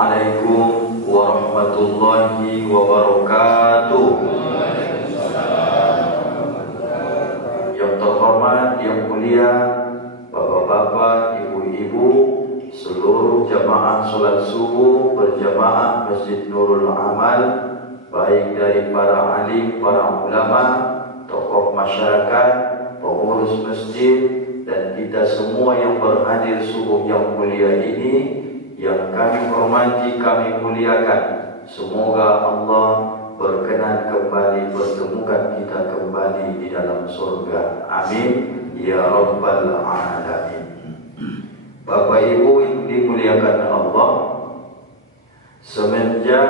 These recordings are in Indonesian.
Assalamualaikum warahmatullahi wabarakatuh. Yang terhormat, yang mulia, bapak-bapak, ibu-ibu, seluruh jamaah sholat subuh berjamaah Masjid Nurul Amal, baik dari para alim, para ulama, tokoh masyarakat, pengurus masjid, dan kita semua yang berhadir subuh yang mulia ini, yang kami hormati, kami muliakan. Semoga Allah berkenan kembali pertemukan kita kembali di dalam surga. Amin ya rabbal alamin. Bapak Ibu yang dimuliakan Allah, semenjak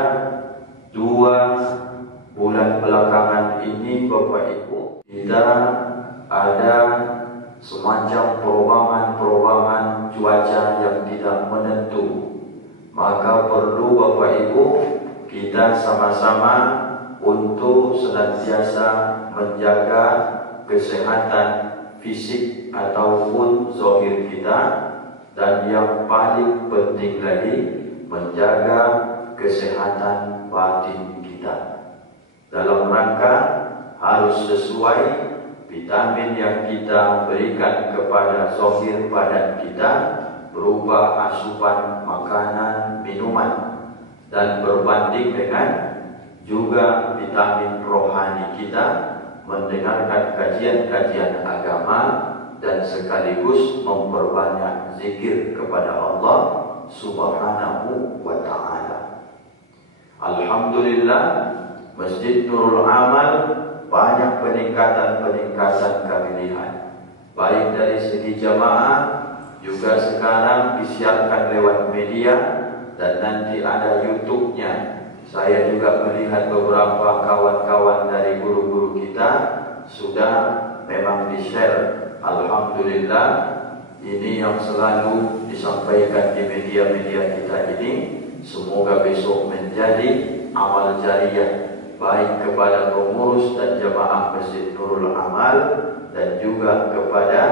2 bulan belakangan ini Bapak Ibu, kita ada semacam perubahan cuaca yang tidak menentu. Maka perlu Bapak Ibu kita sama-sama untuk senantiasa menjaga kesehatan fisik ataupun zahir kita, dan yang paling penting lagi menjaga kesehatan batin kita. Dalam rangka harus sesuai vitamin yang kita berikan kepada zahir badan kita berupa asupan makanan, minuman, dan berbanding dengan juga vitamin rohani kita mendengarkan kajian-kajian agama dan sekaligus memperbanyak zikir kepada Allah Subhanahu wa ta'ala. Alhamdulillah, Masjid Nurul Amal banyak peningkatan kami lihat, baik dari segi jamaah, juga sekarang disiarkan lewat media, dan nanti ada YouTube-nya. Saya juga melihat beberapa kawan-kawan dari guru-guru kita sudah memang di-share. Alhamdulillah, ini yang selalu disampaikan di media-media kita ini, semoga besok menjadi amal jariah baik kepada pengurus dan jamaah Masjid Nurul Amal, dan juga kepada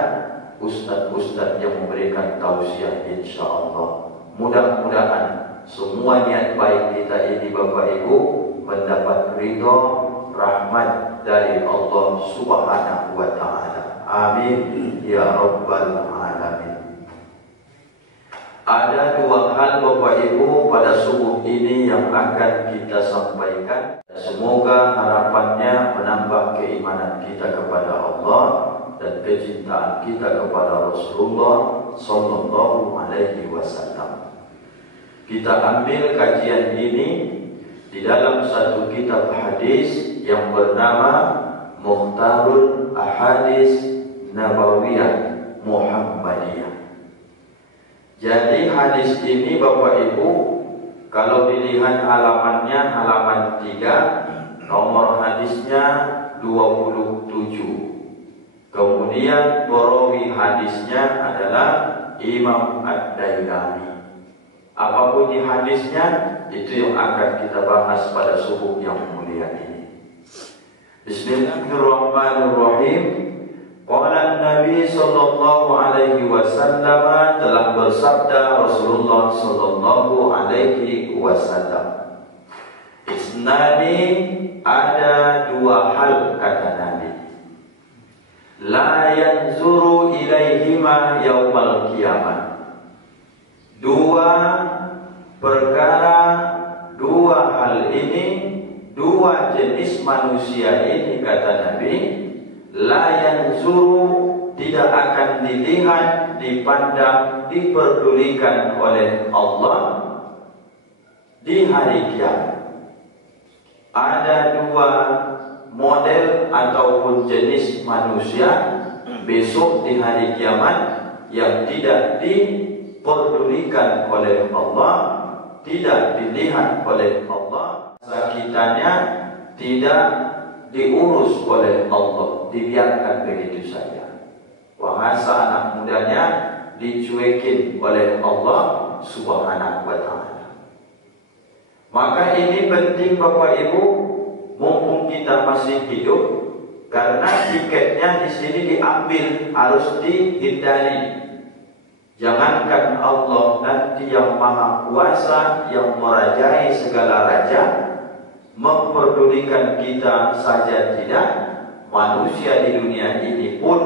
ustaz-ustaz yang memberikan tausiah, insyaallah. Mudah-mudahan semua niat baik kita ini Bapak Ibu mendapat ridho rahmat dari Allah Subhanahu wa ta'ala. Amin ya rabbal alamin. Ada 2 hal Bapak Ibu pada subuh ini yang akan kita sampaikan. Semoga harapannya menambah keimanan kita kepada Allah dan kecintaan kita kepada Rasulullah Sallallahu Alaihi Wasallam. Kita ambil kajian ini di dalam satu kitab hadis yang bernama Mukhtarul Ahadits Nabawiyah Muhammadiyah. Jadi hadis ini Bapak Ibu, kalau dilihat halamannya, halaman 3, nomor hadisnya 27. Kemudian perawi hadisnya adalah Imam Ad-Dailami. Apapun di hadisnya, itu yang akan kita bahas pada subuh yang mulia ini. Bismillahirrahmanirrahim. Qala Nabi sallallahu alaihi wasallam, telah bersabda Rasulullah sallallahu alaihi wasallam. Isnani, ada 2 hal kata Nabi, la yanzuru ilaihima yaumal qiyamah. 2 perkara, 2 hal ini, 2 jenis manusia ini kata Nabi, la yanzuru, tidak akan dilihat, dipandang, diperdulikan oleh Allah di hari kiamat. Ada 2 model ataupun jenis manusia besok di hari kiamat yang tidak diperdulikan oleh Allah, tidak dilihat oleh Allah, sakitannya tidak diurus oleh Allah, dibiarkan begitu saja. Bahasa anak mudanya dicuekin oleh Allah Subhanahu wa ta'ala. Maka ini penting Bapak Ibu, mumpung kita masih hidup, karena tiketnya di sini diambil, harus dihindari. Jangankan Allah nanti yang maha kuasa, yang merajai segala raja, memperdulikan kita saja tidak. Manusia di dunia ini pun,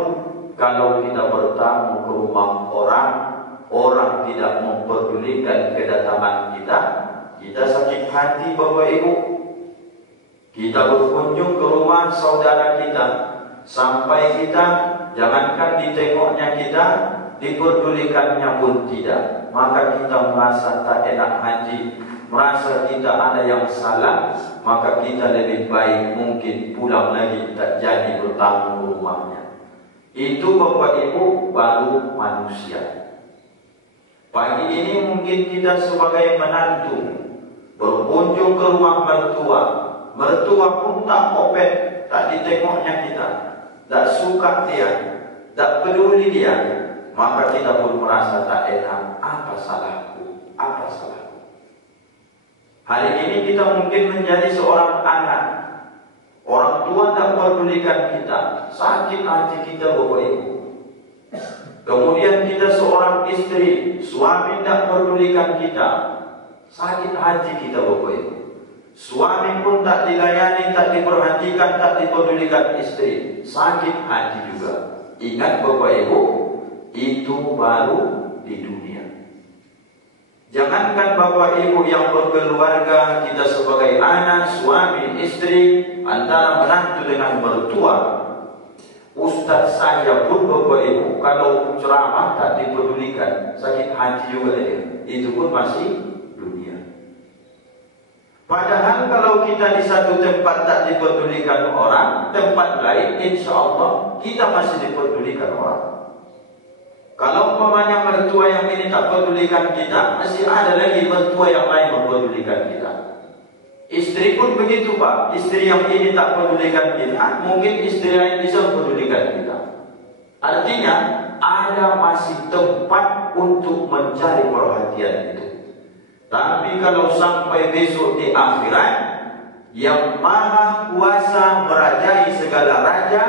kalau kita bertamu ke rumah orang, orang tidak memperdulikan kedatangan kita, kita sakit hati Bapak Ibu. Kita berkunjung ke rumah saudara kita, sampai kita, jangankan ditengoknya kita, diperdulikannya pun tidak, maka kita merasa tak enak hati, merasa kita ada yang salah, maka kita lebih baik mungkin pulang lagi, tak jadi bertamu rumahnya. Itu Bapak Ibu baru manusia. Pagi ini mungkin kita sebagai menantu berkunjung ke rumah mertua, mertua pun tak opet, tak ditengoknya kita, tak suka dia, tak peduli dia, maka kita pun merasa tak enak. Apa salahku? Apa salahku? Hari ini kita mungkin menjadi seorang anak, orang tua tak pedulikan kita, sakit hati kita Bapak Ibu. Kemudian kita seorang istri, suami tak pedulikan kita, sakit hati kita Bapak Ibu. Suami pun tak dilayani, tak diperhatikan, tak dipedulikan istri, sakit hati juga. Ingat Bapak Ibu, itu baru di dunia. Jangankan Bapak Ibu yang berkeluarga, kita sebagai anak, suami, istri, antara menantu dengan mertua, ustaz saja pun Bapak Ibu, kalau ceramah tak dipedulikan, sakit hati juga dia. Itu pun masih dunia. Padahal kalau kita di satu tempat tak dipedulikan orang, tempat lain insya Allah kita masih dipedulikan orang. Kalau umpamanya mertua yang ini tak pedulikan kita, masih ada lagi mertua yang lain mempedulikan kita. Istri pun begitu Pak. Istri yang ini tak pedulikan kita, mungkin istri lain bisa mempedulikan kita. Artinya ada masih tempat untuk mencari perhatian itu. Tapi kalau sampai besok di akhirat, yang maha kuasa merajai segala raja,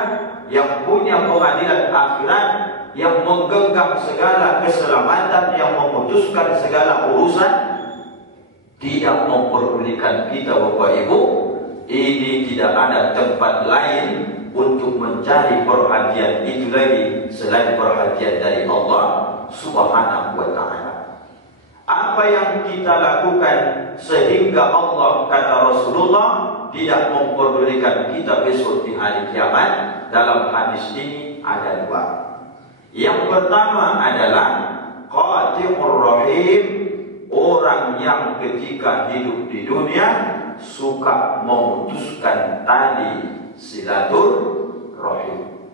yang punya pengadilan akhirat, yang menggenggam segala keselamatan, yang memutuskan segala urusan, tidak memperdulikan kita Bapak Ibu. Ini tidak ada tempat lain untuk mencari perhatian itu lagi selain perhatian dari Allah Subhanahu wa Ta'ala. Apa yang kita lakukan sehingga Allah, kata Rasulullah, tidak memperdulikan kita besok di hari kiamat? Dalam hadis ini ada dua. Yang pertama adalah qati'ur rahim, orang yang ketika hidup di dunia suka memutuskan tali silaturahim.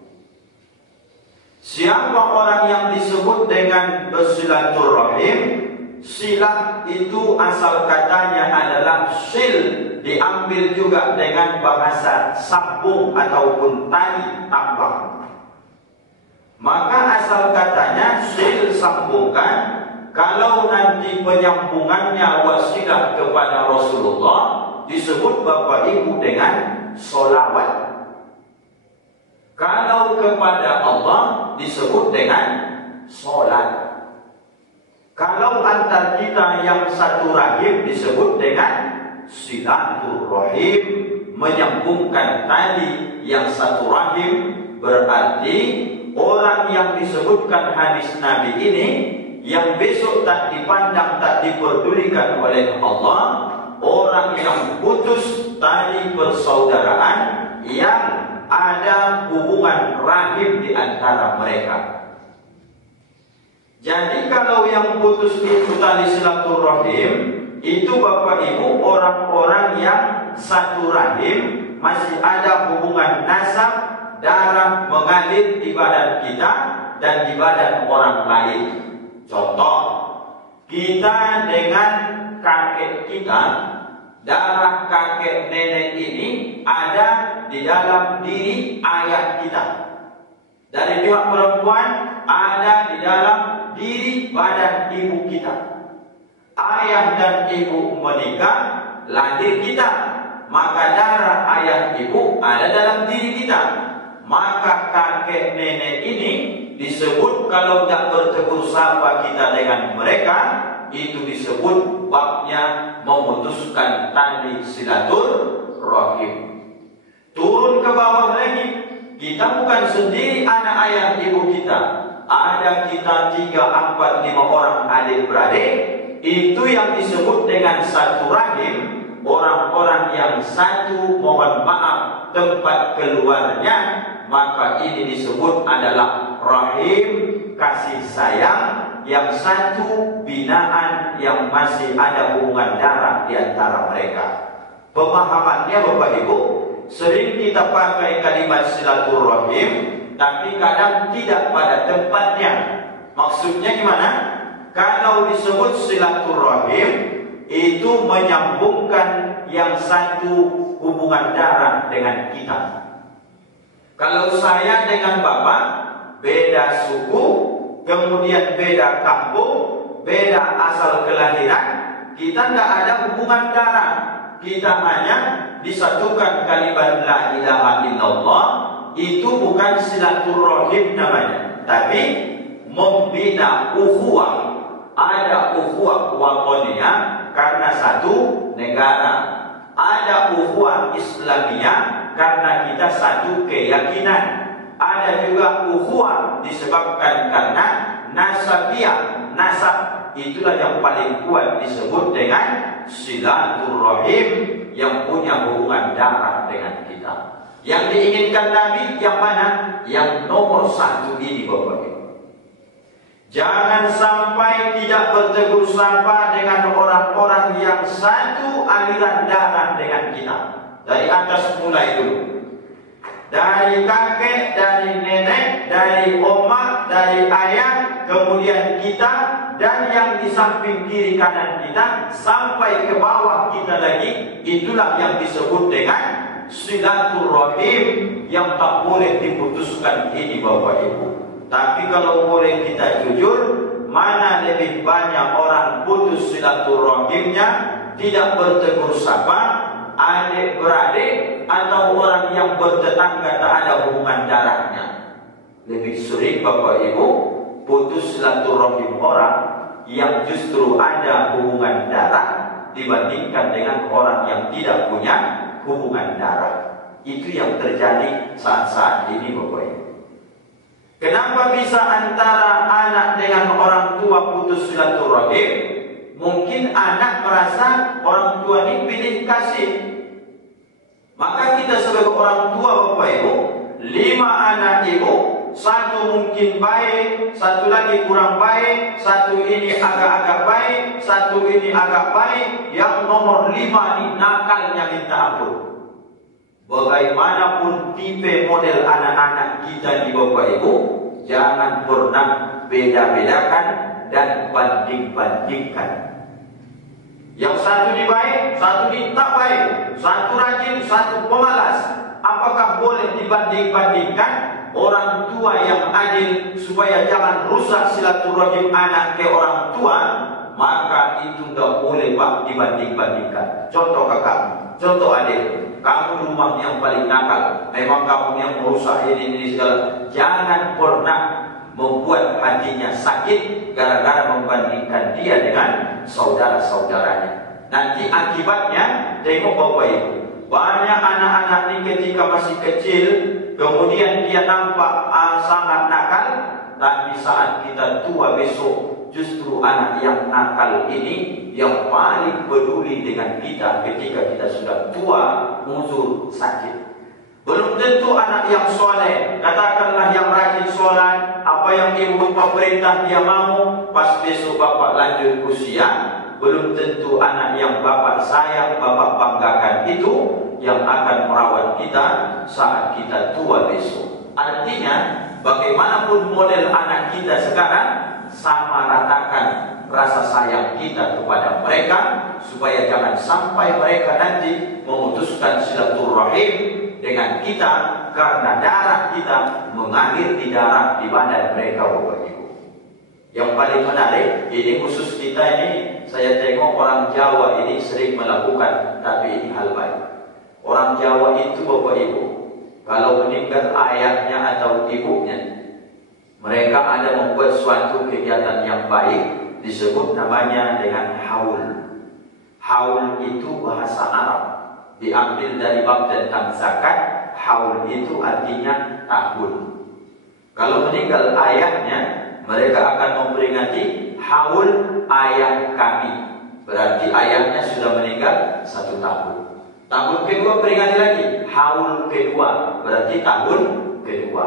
Siapa orang yang disebut dengan bersilaturahim? Silah itu asal katanya adalah sil, diambil juga dengan bahasa sambung ataupun tali tambang. Maka asal katanya sil sambungkan. Kalau nanti penyambungannya wasilah kepada Rasulullah, disebut Bapak Ibu dengan solawat. Kalau kepada Allah, disebut dengan solat. Kalau antar kita yang satu rahim, disebut dengan silaturahim, menyambungkan tali yang satu rahim. Berarti orang yang disebutkan hadis Nabi ini, yang besok tak dipandang, tak diperdulikan oleh Allah, orang yang putus tali persaudaraan, yang ada hubungan rahim di antara mereka. Jadi kalau yang putus itu tali silaturahim, itu Bapak Ibu orang-orang yang satu rahim, masih ada hubungan nasab, darah mengalir di badan kita dan di badan orang lain. Contoh, kita dengan kakek kita, darah kakek nenek ini ada di dalam diri ayah kita. Dari pihak perempuan ada di dalam diri badan ibu kita. Ayah dan ibu menikah, lahir kita, maka darah ayah ibu ada dalam diri kita. Maka kakek nenek ini disebut kalau tidak bertegur sapa kita dengan mereka, itu disebut babnya memutuskan tali silaturahim. Turun ke bawah lagi, kita bukan sendiri anak ayah ibu kita. Ada kita 3, 4, 5 orang adik-beradik. Itu yang disebut dengan satu rahim. Orang-orang yang satu, mohon maaf, tempat keluarnya, maka ini disebut adalah rahim kasih sayang. Yang satu binaan yang masih ada hubungan darah di antara mereka. Pemahamannya Bapak Ibu, sering kita pakai kalimat silaturahim, tapi kadang tidak pada tempatnya. Maksudnya gimana? Kalau disebut silaturahim, itu menyambungkan yang satu hubungan darah dengan kita. Kalau saya dengan Bapak beda suku, kemudian beda kampung, beda asal kelahiran, kita tidak ada hubungan darah. Kita hanya disatukan kalimat la ilaha illallah. Itu bukan silaturahim namanya, tapi membina ukhuwah. Ada ukhuwah wataniyah karena satu negara. Ada ukhuwah Islamiyah karena kita satu keyakinan. Ada juga ukhuwah disebabkan karena nasabiyah, nasab. Itulah yang paling kuat disebut dengan silaturahim, yang punya hubungan darah dengan kita. Yang diinginkan Nabi yang mana? Yang nomor 1 ini Bapak Ibu. Jangan sampai tidak bertegur sapa dengan orang-orang yang satu aliran darah dengan kita. Dari atas mulai dulu. Dari kakek, dari nenek, dari oma, dari ayah, kemudian kita, dan yang di samping kiri kanan kita, sampai ke bawah kita lagi. Itulah yang disebut dengan silaturahim, yang tak boleh diputuskan ini Bapak Ibu. Tapi kalau boleh kita jujur, mana lebih banyak orang putus silaturahimnya, tidak bertegur sapa, adik-beradik, atau orang yang bertetangga tak ada hubungan darahnya? Lebih sering Bapak Ibu putus silaturahim orang yang justru ada hubungan darah dibandingkan dengan orang yang tidak punya hubungan darah. Itu yang terjadi saat-saat ini Bapak Ibu. Kenapa bisa antara anak dengan orang tua putus silaturahim? Mungkin anak merasa orang tua ini pilih kasih. Maka kita sebagai orang tua Bapak Ibu, 5 anak ibu, 1 mungkin baik, 1 lagi kurang baik, 1 ini agak-agak baik, 1 ini agak baik, yang nomor 5 ini nakalnya minta ampun. Bagaimanapun tipe model anak-anak kita di Bapak Ibu, jangan pernah beda-bedakan dan banding-bandingkan. Yang satu ini baik, satu ini tak baik, satu rajin, satu pemalas. Apakah boleh dibanding-bandingkan? Orang tua yang adil supaya jangan rusak silaturahim anak ke orang tua, maka itu tidak boleh Pak dibanding-bandingkan. Contoh kakak, contoh adik. Kamu rumah yang paling nakal, memang kamu yang merusak ini segala. Jangan pernah membuat hatinya sakit gara-gara membandingkan dia dengan saudara-saudaranya. Nanti akibatnya, tengok Bapak Ibu, banyak anak-anak ini ketika masih kecil, kemudian dia nampak sangat nakal, tapi saat kita tua besok, justru anak yang nakal ini yang paling peduli dengan kita ketika kita sudah tua, uzur, sakit. Belum tentu anak yang soleh, katakanlah yang rajin sholat, apa yang ibu bapa perintah dia mau, pas besok bapak lanjut usia, belum tentu anak yang bapak sayang, bapak banggakan itu yang akan merawat kita saat kita tua besok. Artinya, bagaimanapun model anak kita sekarang, sama ratakan rasa sayang kita kepada mereka, supaya jangan sampai mereka nanti memutuskan silaturahim dengan kita karena darah kita mengalir di darah di badan mereka Bapak Ibu. Yang paling menarik, ini khusus kita ini, saya tengok orang Jawa ini sering melakukan, tapi ini hal baik. Orang Jawa itu Bapak Ibu, kalau meninggal ayahnya atau ibunya, Mereka ada membuat suatu kegiatan yang baik, disebut namanya dengan haul. Haul itu bahasa Arab, diambil dari bab tentang zakat. Haul itu artinya tahun. Kalau meninggal ayahnya, mereka akan memperingati haul ayah kami. Berarti ayahnya sudah meninggal 1 tahun. Tahun kedua peringati lagi, haul kedua, berarti tahun kedua.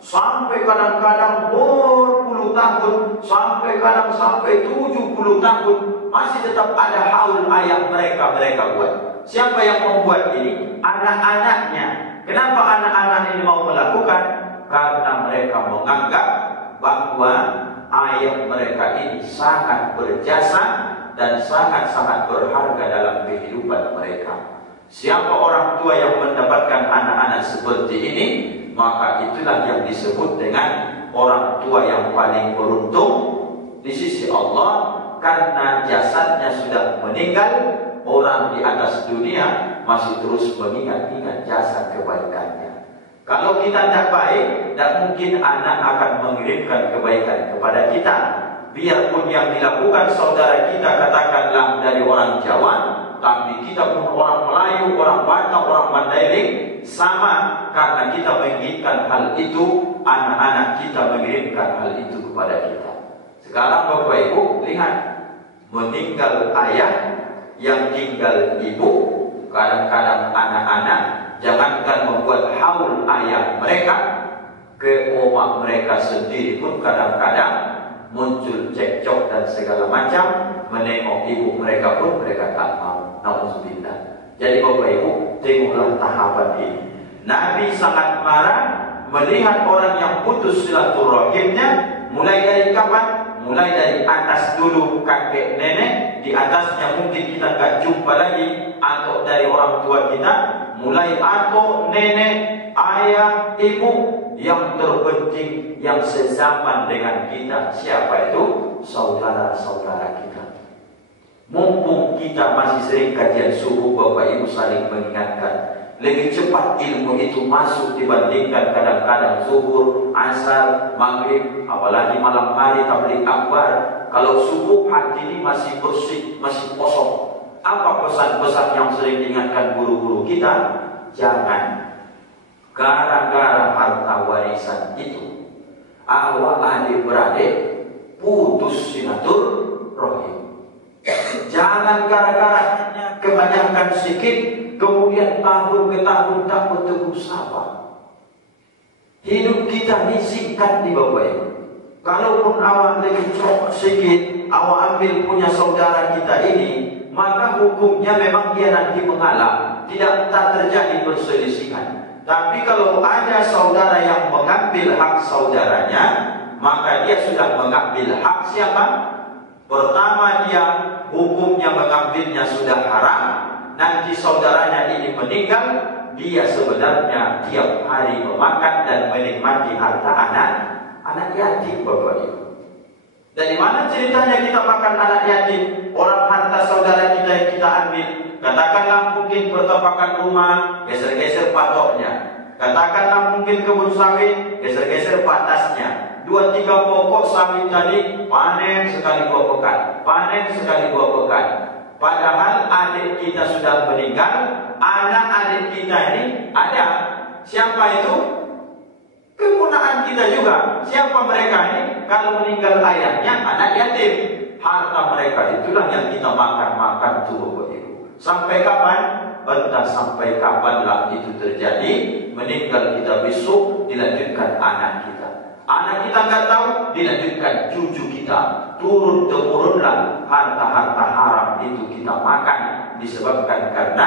Sampai kadang-kadang berpuluh tahun, sampai 70 tahun, masih tetap ada haul ayah mereka buat. Siapa yang membuat ini? Anak-anaknya. Kenapa anak-anak ini mau melakukan? Karena mereka menganggap bahwa ayah mereka ini sangat berjasa dan sangat-sangat berharga dalam kehidupan mereka. Siapa orang tua yang mendapatkan anak-anak seperti ini, maka itulah yang disebut dengan orang tua yang paling beruntung di sisi Allah, karena jasadnya sudah meninggal. Orang di atas dunia masih terus mengingat-ingat jasa kebaikannya. Kalau kita tidak baik, tidak mungkin anak akan mengirimkan kebaikan kepada kita. Biarpun yang dilakukan saudara kita katakanlah dari orang Jawa, tapi kita pun orang Melayu, orang Batak, orang Mandailing, sama, karena kita menginginkan hal itu, anak-anak kita mengirimkan hal itu kepada kita. Sekarang Bapak Ibu lihat, meninggal ayah, yang tinggal ibu. Kadang-kadang anak-anak jangankan membuat haul ayah mereka, ke oma mereka sendiri pun kadang-kadang muncul cekcok dan segala macam. Menengok ibu mereka pun mereka tak mau. Nauzubillah. Jadi Bapak Ibu, tengoklah tahapan ini. Nabi sangat marah melihat orang yang putus silaturahimnya. Mulai dari kapan? Mulai dari atas dulu, kakek nenek, di atasnya mungkin kita gak jumpa lagi, atau dari orang tua kita, mulai atau nenek, ayah, ibu. Yang terpenting, yang sezaman dengan kita, siapa itu? Saudara-saudara kita. Mumpung kita masih sering kajian subuh, Bapak Ibu saling mengingatkan. Lebih cepat ilmu itu masuk dibandingkan kadang-kadang zuhur, asar, maghrib, apalagi malam hari tabligh akbar. Kalau subuh hati ini masih bersih, masih kosong. Apa pesan-pesan yang sering diingatkan guru-guru kita? Jangan gara-gara harta warisan itu awak adik-beradik putus silaturahim. Jangan gara-gara hanya kebanyakan sedikit, kemudian tahun ke tahun tak bertegur sapa. Hidup kita ini singkat di Bapak Ibu. Kalaupun awak lebih sedikit, awak ambil punya saudara kita ini, maka hukumnya memang dia nanti mengalah, tak terjadi perselisihan. Tapi kalau ada saudara yang mengambil hak saudaranya, maka dia sudah mengambil hak siapa? Pertama, dia hukumnya mengambilnya sudah haram. Nanti saudaranya ini meninggal, dia sebenarnya tiap hari memakan dan menikmati harta anak yatim, Bapak Ibu. Dari mana ceritanya kita makan anak yatim? Orang harta saudara kita yang kita ambil. Katakanlah mungkin pertapakan rumah, geser-geser patoknya. Katakanlah mungkin kebun sawit, geser-geser batasnya. 2-3 pokok sawit tadi panen sekali 2 pekan, panen sekali 2 pekan. Padahal adik kita sudah meninggal, anak adik kita ini ada. Siapa itu? Kepunaan kita juga. Siapa mereka ini? Kalau meninggal ayahnya, anak yatim. Harta mereka itulah yang kita makan tuh. Sampai kapan? Entah sampai kapanlah itu terjadi. Meninggal kita besok, dilanjutkan anak kita. Anak kita nggak tahu, dilanjutkan cucu kita. Turun-temurunlah harta-harta haram itu kita makan, disebabkan karena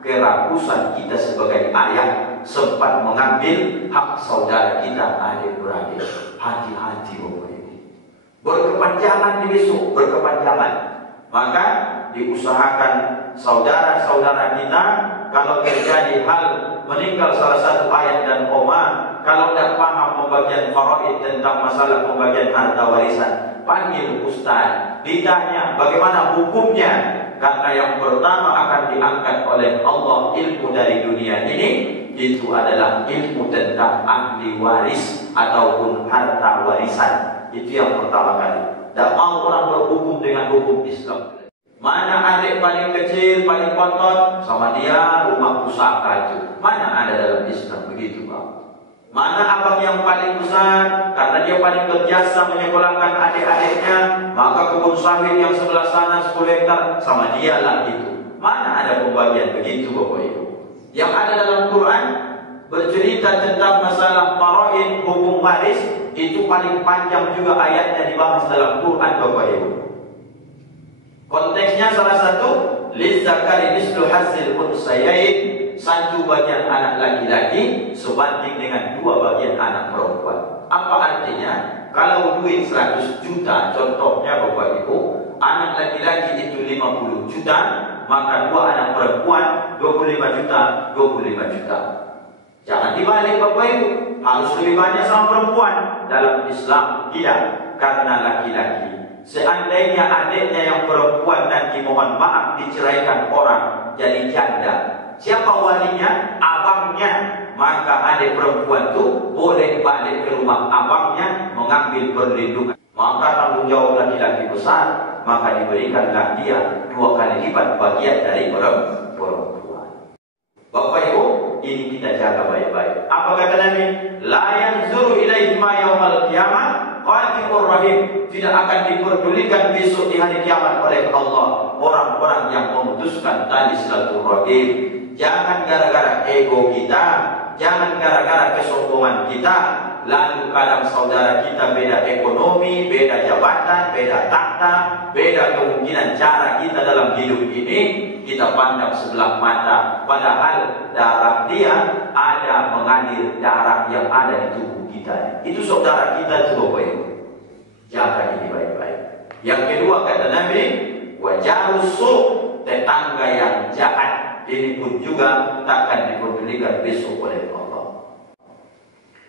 kerakusan kita sebagai ayah sempat mengambil hak saudara kita, adik-beradik. Hati-hati Bapak Ibu. Berkepanjangan di besok, berkepanjangan. Maka diusahakan saudara-saudara kita, kalau terjadi hal meninggal salah satu ayah dan oma, kalau tidak paham pembagian faraid tentang masalah pembagian harta warisan, panggil ustaz, ditanya bagaimana hukumnya. Karena yang pertama akan diangkat oleh Allah ilmu dari dunia ini, itu adalah ilmu tentang ahli waris ataupun harta warisan. Itu yang pertama kali. Tak mau orang berhukum dengan hukum Islam. Mana adik paling kecil, paling kotor, sama dia rumah pusaka itu. Mana ada dalam Islam begitu, Pak? Mana abang yang paling besar, karena dia paling berjasa menyekolahkan adik-adiknya, maka kebun sawit yang sebelah sana 10 hektar sama dia lah itu. Mana ada pembagian begitu, Bapak Ibu? Yang ada dalam Quran bercerita tentang masalah faraid, hukum waris, itu paling panjang juga ayatnya dibahas dalam Quran, Bapak Ibu. Konteksnya salah satu, lizzakari mislu hazzil unsayain, satu bagian anak laki-laki sebanding dengan 2 bagian anak perempuan. Apa artinya? Kalau duit 100 juta, contohnya Bapak Ibu, anak laki-laki itu 50 juta, maka 2 anak perempuan 25 juta, 25 juta. Jangan dibalik Bapak Ibu, harus lebih banyak sama perempuan. Dalam Islam tidak, karena laki-laki. Seandainya adiknya yang perempuan nanti mohon maaf diceraikan orang jadi janda, siapa walinya? Abangnya. Maka adik perempuan itu boleh balik ke rumah abangnya mengambil perlindungan. Maka tanggung jawab laki-laki besar, maka diberikanlah dia 2 kali lipat bagian dari perempuan. Bapak Ibu, ini kita jaga baik-baik. Apa kata Nabi? La yanzuru ilaihi ma yaumal qiyamah qatimur rahim. Tidak akan diperdulikan besok di hari kiamat oleh Allah orang-orang yang memutuskan tali silaturahim. Jangan gara-gara ego kita, jangan gara-gara kesombongan kita, lalu kadang saudara kita beda ekonomi, beda jabatan, beda takhta, beda kemungkinan cara kita dalam hidup ini, kita pandang sebelah mata, padahal darah dia ada mengalir darah yang ada di tubuh kita. Itu saudara kita itu, Bapak Ibu. Jaga ini baik-baik. Yang kedua kata Nabi, wajarus su', tetangga yang jahat. Ini pun juga takkan diperdulikan besok oleh Allah.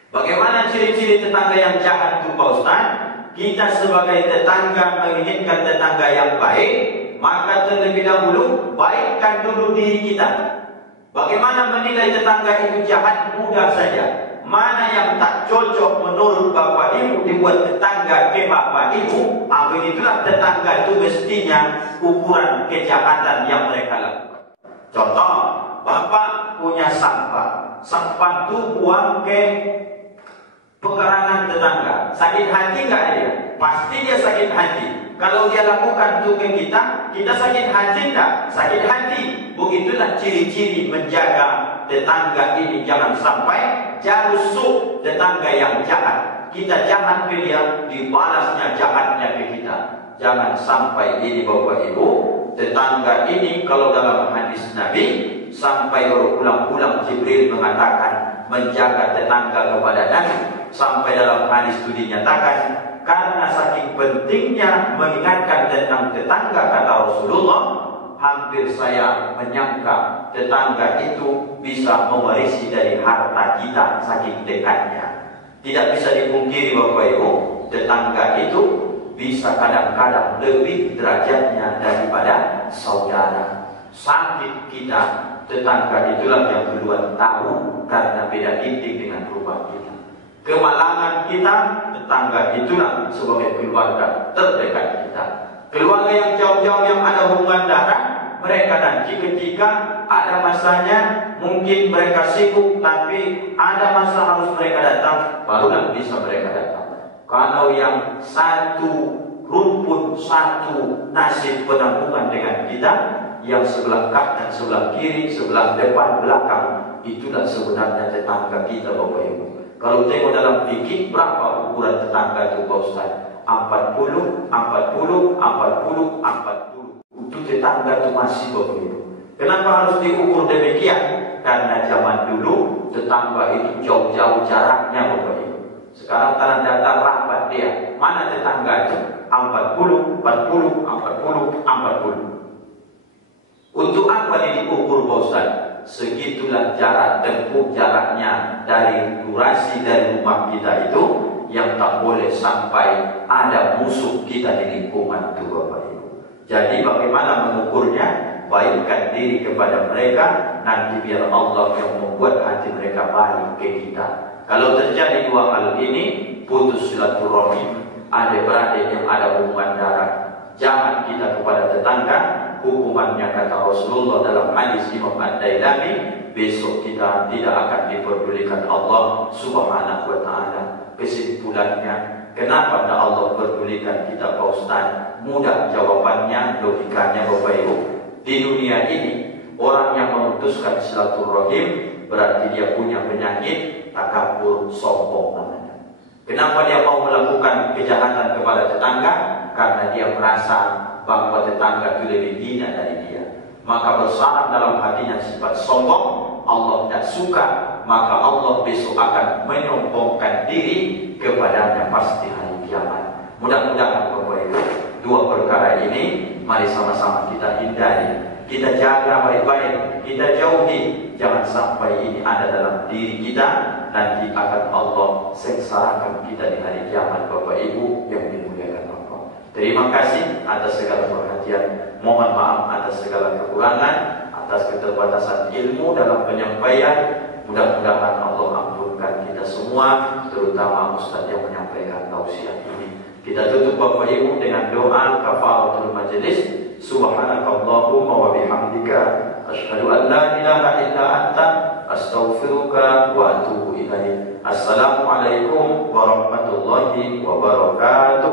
Bagaimana ciri-ciri tetangga yang jahat itu, Pak Ustaz? Kita sebagai tetangga menginginkan tetangga yang baik, maka terlebih dahulu baikkan dulu diri kita. Bagaimana menilai tetangga itu jahat? Mudah saja. Mana yang tak cocok menurut Bapak Ibu dibuat tetangga ke Bapak Ibu, begitulah tetangga itu mestinya ukuran kejahatan yang mereka lakukan. Contoh, Bapak punya sampah, sampah itu buang ke pekarangan tetangga. Sakit hati nggak dia? Pasti dia sakit hati. Kalau dia lakukan itu ke kita, kita sakit hati nggak? Sakit hati. Begitulah ciri-ciri menjaga tetangga ini, jangan sampai jarusuk tetangga yang jahat. Kita jahat ke dia, dibalasnya jahatnya ke kita. Jangan sampai ini Bapak Ibu. Tetangga ini kalau dalam hadis Nabi sampai berulang-ulang Jibril mengatakan menjaga tetangga kepada Nabi, sampai dalam hadis itu dinyatakan karena saking pentingnya mengingatkan tentang tetangga, kata Rasulullah, hampir saya menyangka tetangga itu bisa mewarisi dari harta kita saking dekatnya. Tidak bisa dipungkiri Bapak Ibu, tetangga itu bisa kadang-kadang lebih derajatnya daripada saudara. Sakit kita, tetangga itulah yang duluan tahu karena beda dinding dengan rumah kita. Kemalangan kita, tetangga itulah sebagai keluarga terdekat kita. Keluarga yang jauh-jauh yang ada hubungan darah, mereka nanti ketika ada masanya mungkin mereka sibuk, tapi ada masa harus mereka datang, barulah bisa mereka datang. Kalau yang satu rumput, satu nasib penanggungan dengan kita, yang sebelah kanan, sebelah kiri, sebelah depan, belakang, itulah sebenarnya tetangga kita Bapak Ibu. Kalau tengok dalam fikih, berapa ukuran tetangga itu Pak Ustaz? 40, 40, 40, 40. Itu tetangga itu masih Bapak Ibu. Kenapa harus diukur demikian? Karena zaman dulu tetangga itu jauh-jauh jaraknya Bapak Ibu. Sekarang tanah datar rapat dia. Mana tetangga itu? 40, 40, 40, 40. Untuk apa ini diukur Pak Ustaz? Segitulah jarak tempuh jaraknya dari durasi dari rumah kita itu, yang tak boleh sampai ada musuh kita di lingkungan itu Bapak Ibu. Jadi bagaimana mengukurnya? baikkan diri kepada mereka, nanti biar Allah yang membuat hati mereka baik ke kita. Kalau terjadi dua hal ini, putus silaturahim, adik-beradik yang ada hubungan darah, jahat kita kepada tetangga, hukumannya kata Rasulullah dalam hadis Imam Ad-Dailami, besok kita tidak akan diperdulikan Allah Subhanahu wa ta'ala. Kesimpulannya, kenapa tidak Allah perdulikan kita Pak Ustaz? Mudah jawabannya, logikanya Bapak Ibu. Di dunia ini, orang yang memutuskan silaturahim berarti dia punya penyakit takabur, sombong namanya. Kenapa dia mau melakukan kejahatan kepada tetangga? Karena dia merasa bahwa tetangga itu lebih hina dari dia. Maka bersarang dalam hatinya sifat sombong. Allah tidak suka, maka Allah besok akan menyombongkan diri kepadanya pasti hari kiamat. Mudah-mudahan Bapak Ibu, dua perkara ini mari sama-sama kita hindari, kita jaga baik-baik, kita jauhi. Jangan sampai ini ada dalam diri kita, nanti akan Allah sengsarakan kita di hari kiamat Bapak Ibu yang dimuliakan Allah. Terima kasih atas segala perhatian. Mohon maaf atas segala kekurangan, atas keterbatasan ilmu dalam penyampaian. Mudah-mudahan Allah ampunkan kita semua, terutama Ustaz yang menyampaikan tausiah ini. Kita tutup Bapak Ibu dengan doa kafaratul majelis. Subhanakallahumma wa bihamdika asyhadu an la ilaha illa anta astaghfiruka wa atubu ilaik. Assalamualaikum warahmatullahi wabarakatuh.